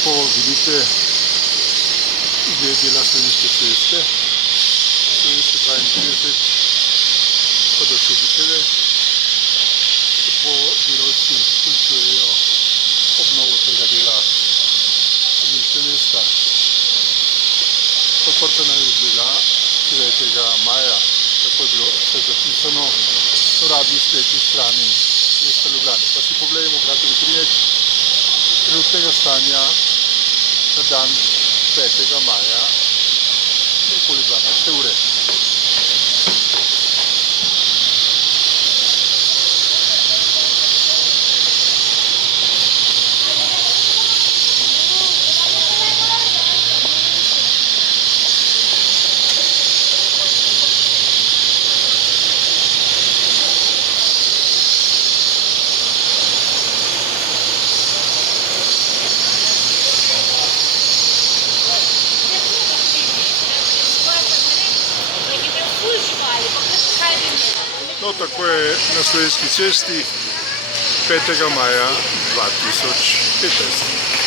Lahko vidite dela Slovenske ceste, Slovenske 32, pa do Šubikove, kako delavci končujejo obnovo tega dela Slovenske mesta. Odprta naj bi bila 9. maja, tako je bilo vse zapisano na uradni spletni strani mesta Ljubljane. Pa si pogledajmo kratek utrinek trenutnega stanja na dan 5. maja okoli 12. ure. No, tako je na Slovenski cesti 5. maja 2015.